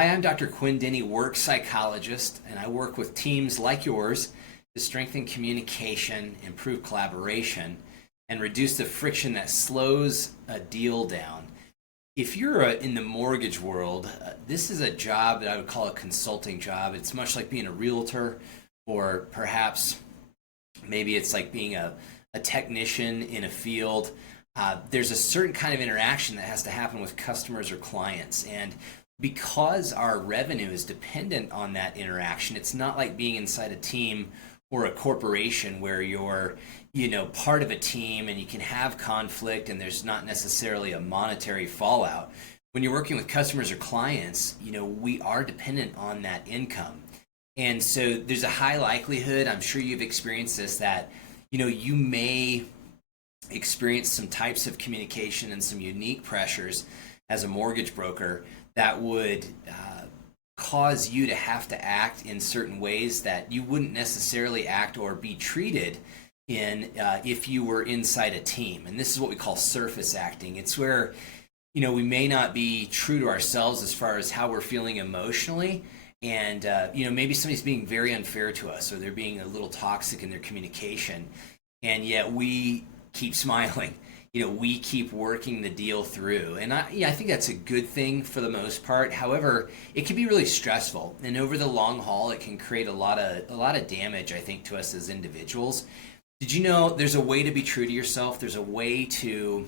Hi, I'm Dr. Quinn Denny, work psychologist, and I work with teams like yours to strengthen communication, improve collaboration, and reduce the friction that slows a deal down. If you're in the mortgage world, this is a job that I would call a consulting job. It's much like being a realtor, or perhaps maybe it's like being a technician in a field. There's a certain kind of interaction that has to happen with customers or clients. And because our revenue is dependent on that interaction, it's not like being inside a team or a corporation where you're part of a team and you can have conflict and there's not necessarily a monetary fallout. When you're working with customers or clients, we are dependent on that income. And so there's a high likelihood, I'm sure you've experienced this, that you may experience some types of communication and some unique pressures as a mortgage broker that would cause you to have to act in certain ways that you wouldn't necessarily act or be treated in if you were inside a team. And this is what we call surface acting. It's where we may not be true to ourselves as far as how we're feeling emotionally, and maybe somebody's being very unfair to us, or they're being a little toxic in their communication, and yet we keep smiling. We keep working the deal through. And I think that's a good thing for the most part. However, it can be really stressful. And over the long haul, it can create a lot of damage, I think, to us as individuals. Did you know there's a way to be true to yourself? There's a way to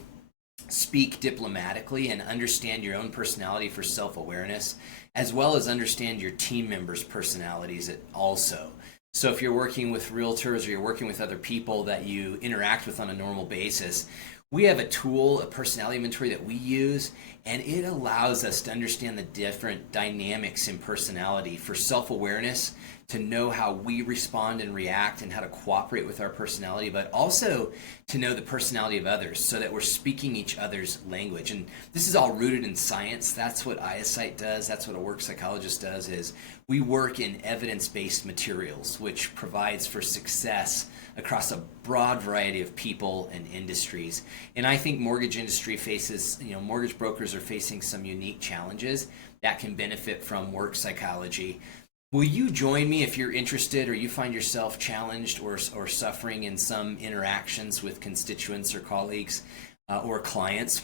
speak diplomatically and understand your own personality for self-awareness, as well as understand your team members' personalities also. So if you're working with realtors or you're working with other people that you interact with on a normal basis, we have a tool, a personality inventory that we use, and it allows us to understand the different dynamics in personality for self-awareness, to know how we respond and react and how to cooperate with our personality, but also to know the personality of others so that we're speaking each other's language. And this is all rooted in science. That's what ioPSYte does. That's what a work psychologist does, is we work in evidence-based materials, which provides for success across a broad variety of people and industries. And I think mortgage industry faces, mortgage brokers are facing some unique challenges that can benefit from work psychology. Will you join me if you're interested, or you find yourself challenged or suffering in some interactions with constituents or colleagues or clients?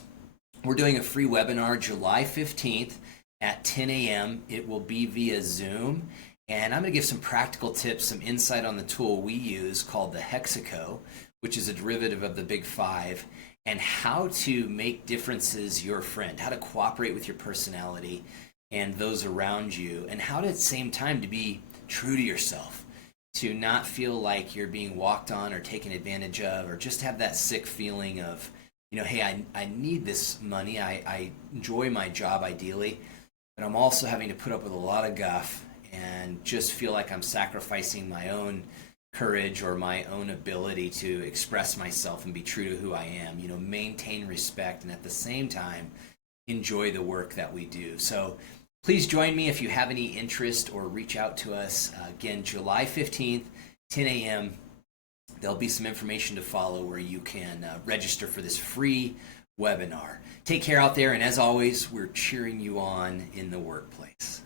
We're doing a free webinar July 15th at 10 a.m. It will be via Zoom. And I'm going to give some practical tips, some insight on the tool we use called the Hexaco, which is a derivative of the Big Five, and how to make differences your friend, how to cooperate with your personality and those around you, and how to at the same time to be true to yourself, to not feel like you're being walked on or taken advantage of, or just have that sick feeling of, hey, I need this money, I enjoy my job ideally, but I'm also having to put up with a lot of guff and just feel like I'm sacrificing my own courage or my own ability to express myself and be true to who I am, maintain respect, and at the same time enjoy the work that we do. So please join me if you have any interest, or reach out to us. Again, July 15th, 10 a.m. There'll be some information to follow where you can register for this free webinar. Take care out there, and as always, we're cheering you on in the workplace.